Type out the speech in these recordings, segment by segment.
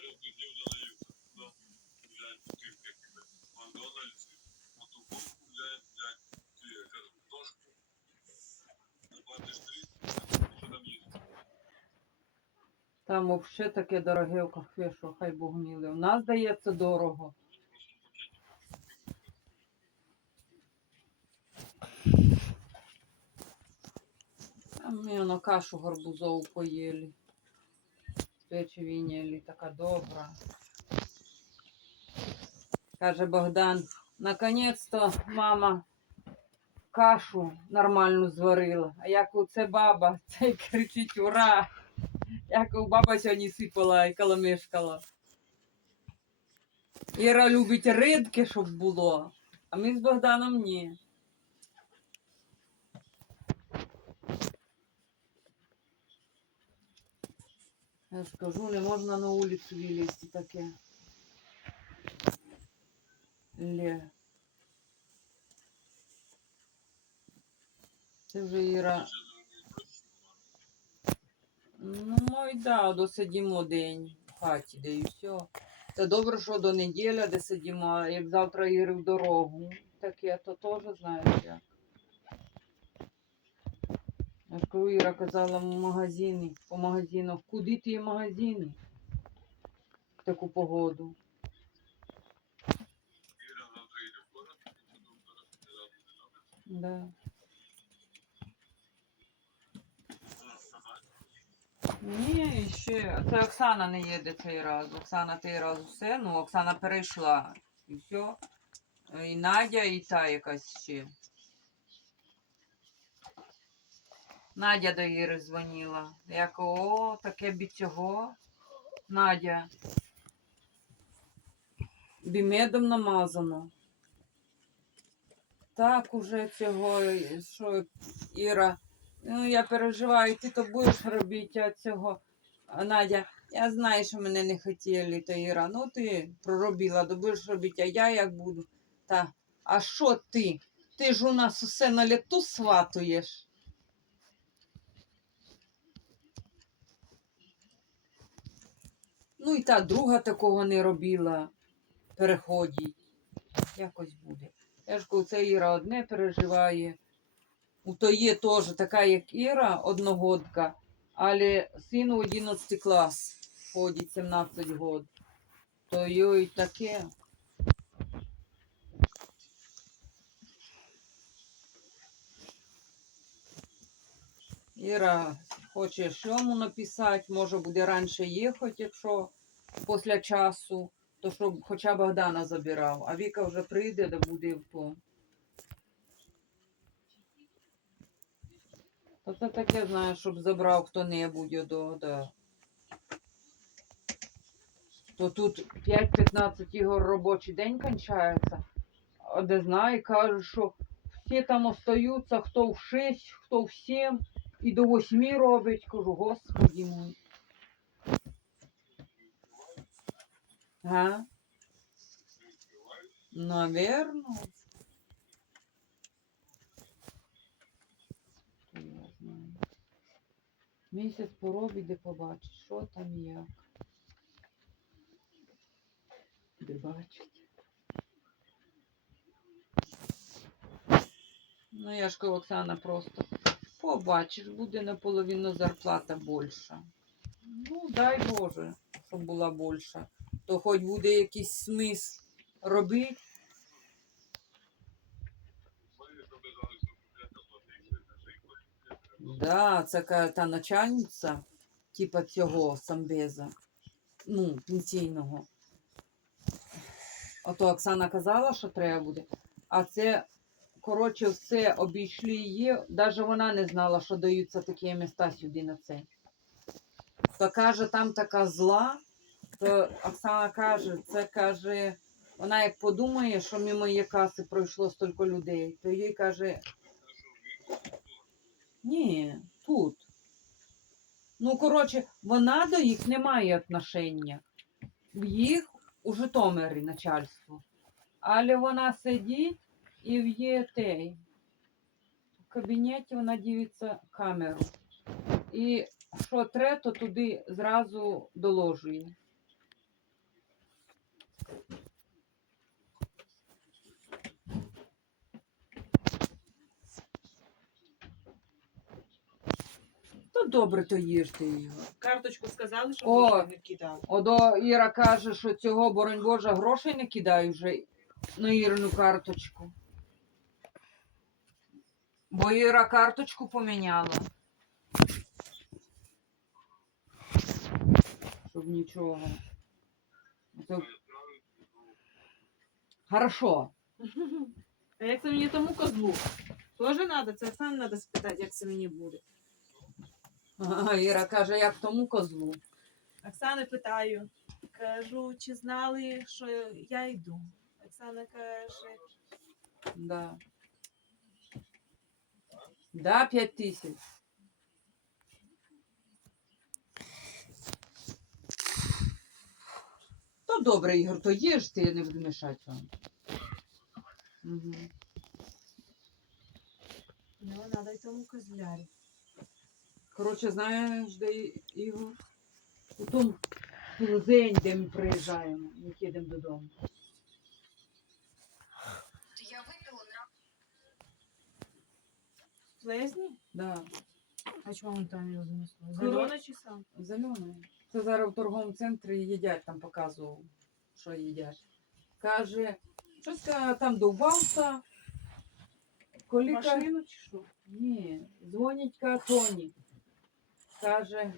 тарелку з'їв, занаївся. Да. Взять бутилки, в Макдональдсі, мотовку взять, взять, ці, я кажу, дошку. Заплатиш 30, що там? Там взагалі таке дороге в кафе, що хай Бог милий. У нас дається дорого. А ми воно кашу гарбузову поїли. Печиві їли, така добра. Каже Богдан, наконець-то мама кашу нормальну зварила. А як оце баба, цей кричить ура! Як у баба сьогодні сипала і каламешкала. Іра любить ридки, щоб було, а ми з Богданом ні. Я ж кажу, не можна на вулицю вилізти таке. Лє. Це вже Іра. Ну, мой, да, досидімо день в хаті, де і все. Це добре, що до неділя, де сидімо, як завтра Іри в дорогу. Таке, то теж знаєш як. Я ж кажу, Іра казала в магазині, по магазинах, куди ти магазини? В таку погоду. Да. Ні, ще. Це Оксана не їде цей раз. Оксана цей раз усе. Ну, Оксана перейшла. І все. І Надя, і та якась ще. Надя до Іри дзвонила. Як о, таке бі цього. Надя. Бімедом намазано. Так уже цього, що Іра. Ну, я переживаю, ти то будеш робити а цього. А Надя, я знаю, що мене не хотіли, то Іра. Ну ти проробила, то будеш робити, а я як буду. Та, а що ти? Ти ж у нас усе на літу сватуєш. Ну і та друга такого не робила. Переходить. Якось буде. Я ж кажу, це Іра одне переживає. У то є теж така, як Іра, одногодка, але сину 11 клас ходить 17 год. То їй таке. Іра хоче йому написати, може буде раніше їхати, якщо після часу, то щоб хоча Богдана забирав, а Віка вже прийде, да буде в тому. Та це таке, знаєш, щоб забрав хто-небудь до, да. То тут 5-15 ігор робочий день кончається, а де знає, каже, що всі там остаються, хто в 6, хто в 7, і до 8 робить. Кажу, господи мой. Га? Наверно. Місяць поробить, де побачить, що там і як. Де бачить. Ну, я ж кажу, Оксана просто побачиш, буде наполовину зарплата більша. Ну, дай Боже, щоб була більша. То хоч буде якийсь смисл робити. Да, це та начальниця, типа цього самбеза, ну, пенсійного. Ото Оксана казала, що треба буде. А це, коротше, все обійшли її. Навіть вона не знала, що даються такі міста сюди на це. То каже, там така зла, то Оксана каже, це каже, вона як подумає, що мимо її каси пройшло стільки людей, то їй каже, ні, тут. Ну, коротше, вона до їх не має отношення. В їх у Житомирі начальство. Але вона сидить і в є. В кабінеті вона дивиться камеру. І що тре, то туди зразу доложує. То добре, то їжте його. Карточку сказали, що О! не кидав. Одо Іра каже, що цього, боронь Боже, грошей не кидай вже на Ірину карточку. Бо Іра карточку поміняла. Щоб нічого. Це... Хорошо. А як це мені тому козлу? Тоже треба, це сам треба спитати, як це мені буде. Ага, Іра каже, як тому козлу. Оксани питаю, кажу, чи знали, що я йду. Оксана каже, Да. Да, п'ять тисяч. То добре, Ігор, то їж, ти я не буду мішати вам. Угу. ну, треба й тому козлярі. Коротше, знаєш, де Ігор? У тому день, де ми приїжджаємо, ми їдемо додому. Плезні? Да. А чого він там його занесло? Коро- Зелена чи сам? Зелений. Це зараз в торговому центрі їдять, там показував, що їдять. Каже, щось каже, там довбався. Коліка... Машину чи що? Ні, дзвонить каже, Тоні. Каже,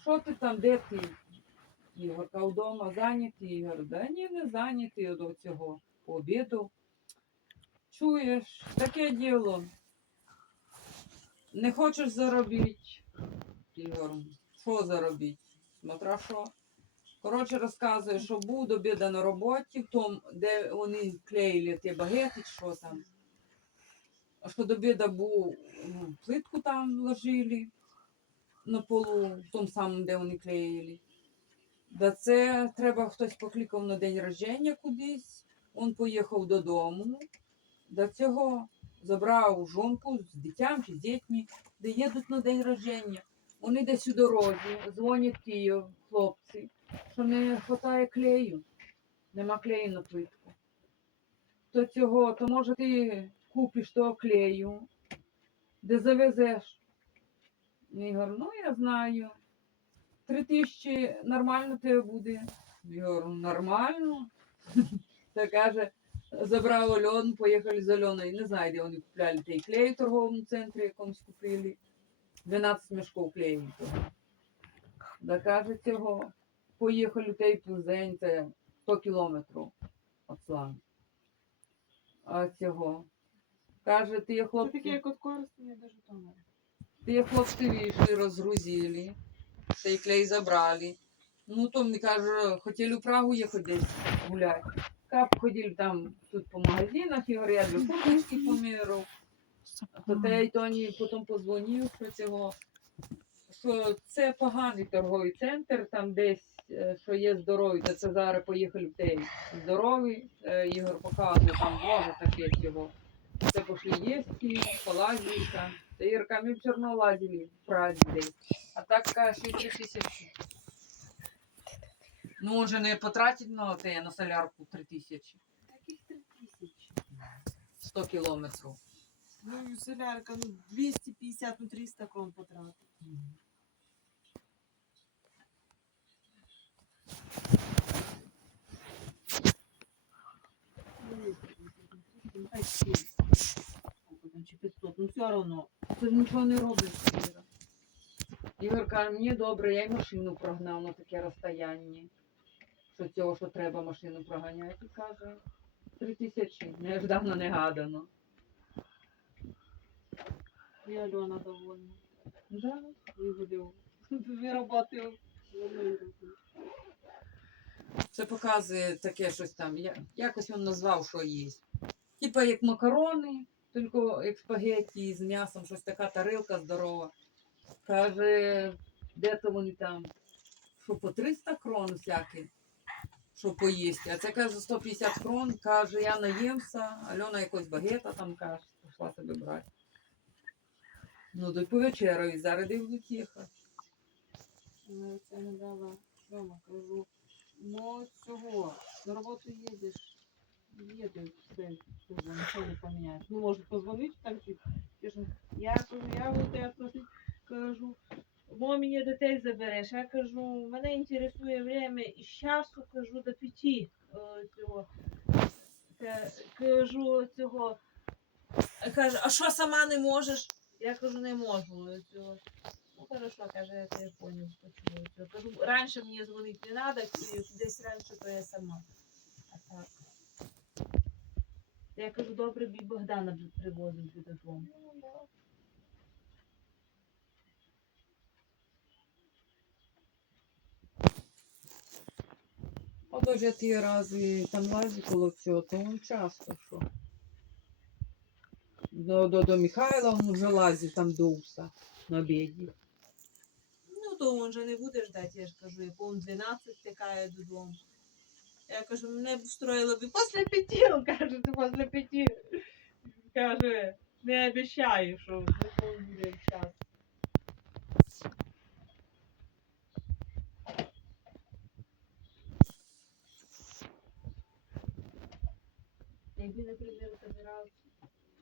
що ти там, де ти? Ігор, каже, вдома зайнятий. Ігор, да ні, не зайнятий до цього обіду. Чуєш, таке діло. Не хочеш заробити? Ігор, що заробити? Смотра що. Коротше, розказує, що був до обіду на роботі, в тому, де вони клеїли ті багети, що там. Що до обіду був, ну, плитку там ложили на полу, в тому самому, де вони клеїли. Да це треба хтось покликав на день рождення кудись. Він поїхав додому. До цього забрав жонку з дитям чи з дітьми, де їдуть на день рождення. Вони десь у дорозі, дзвонять ті хлопці, що не вистачає клею. Нема клею на плитку. То цього, то може ти купиш того клею, де завезеш. Ігор, ну я знаю. Три тисячі нормально тебе буде. Ігор, нормально. Та каже, забрав Альону, поїхали з Альоною. Не знаю, де вони купляли той клей в торговому центрі якомусь купили. 12 мішків клею. Да цього. Поїхали той плезень, це 100 кілометрів від Слави. А цього. Каже, ти Це хлопці. таке, як от корисно, я навіть тому. Ті хлопці вийшли, розгрузили, цей клей забрали. Ну, то мені каже, хотіли в Прагу їхати десь гуляти. Кап ходили там тут по магазинах, і говорять, ви курточки поміряв. То те й Тоні потім позвонив про цього, що це поганий торговий центр, там десь, е, що є здоровий, то це зараз поїхали в той здоровий. Е, Ігор показує, там боже таке цього. Це пошли їсти, полазили там. Та Ірка, ми все одно лазили в Празі десь. А так каже, 6 тисячі. Ну, он же не потратить на те, на солярку 3 тисячі. Таких три тисячі. 100 кілометрів. Ну, і солярка, ну 250, ну 300 крон потратив. Ну, хай 400. Сколько там, чи 500, ну все равно. Ж нічого не робиш, Іра. Ігор каже, мені добре, я й машину прогнав на таке розстояння. Що цього, що треба машину проганяти, каже, 3 тисячі. Неждано, негадано. І Альона довольна. Да. Вигодив. Вироботив. Це показує таке щось там. Я, якось він назвав, що є. Типа як макарони, тільки як спагетті з м'ясом, щось така тарилка здорова. Каже, де то вони там, що по 300 крон всякі, що поїсти. А це каже 150 крон, каже, я наїмся, Альона якось багета там каже, пішла собі брати. Ну, до повечерою, зараз будуть їхати. Вона це не дала. Рома, кажу. Ну, цього, на роботу їдеш, їде, все, цього, нічого не поміняєш. Ну, може, позвонити чи Я кажу, я буду тебе просити, кажу, мо мені дітей забереш. Я кажу, мене інтересує время із часу, кажу, до п'яті е, цього. Ка- Кажу цього. Каже, а що сама не можеш? Я кажу, не можу. е, Цього. Ну, хорошо, каже, я тебе понял, почему. Цього. Кажу, раніше мені дзвонити не треба, десь раніше, то я сама. А так. Я кажу, добре, бій Богдана привозив додому. Ж я ті рази там лазі коло цього, то він часто що. До, до, до Михайла він вже лазив там до уса на обіді. Ну, то він же не буде ждати, я ж кажу, як он 12 тикає додому. Я кажу, мене б встроїло б після п'яті, він каже, ти після п'яті. Каже, не обіцяю, що не буде час. Якби, наприклад, забирав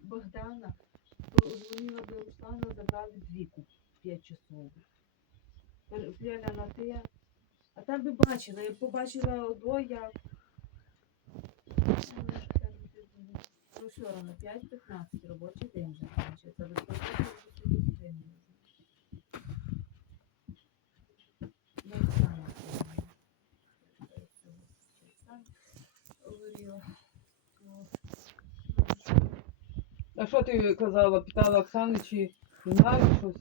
Богдана, то дзвонила до Руслана, забрали двіку 5 часов. Те. А там би бачила, я побачила як. Ну, все одно, 5-15 робочий день вже закінчується. Ви просто вже сидіти день не Я не знаю, як це воно. Говорила. Ну, А що ти казала, питала Оксани, чи знаєш щось?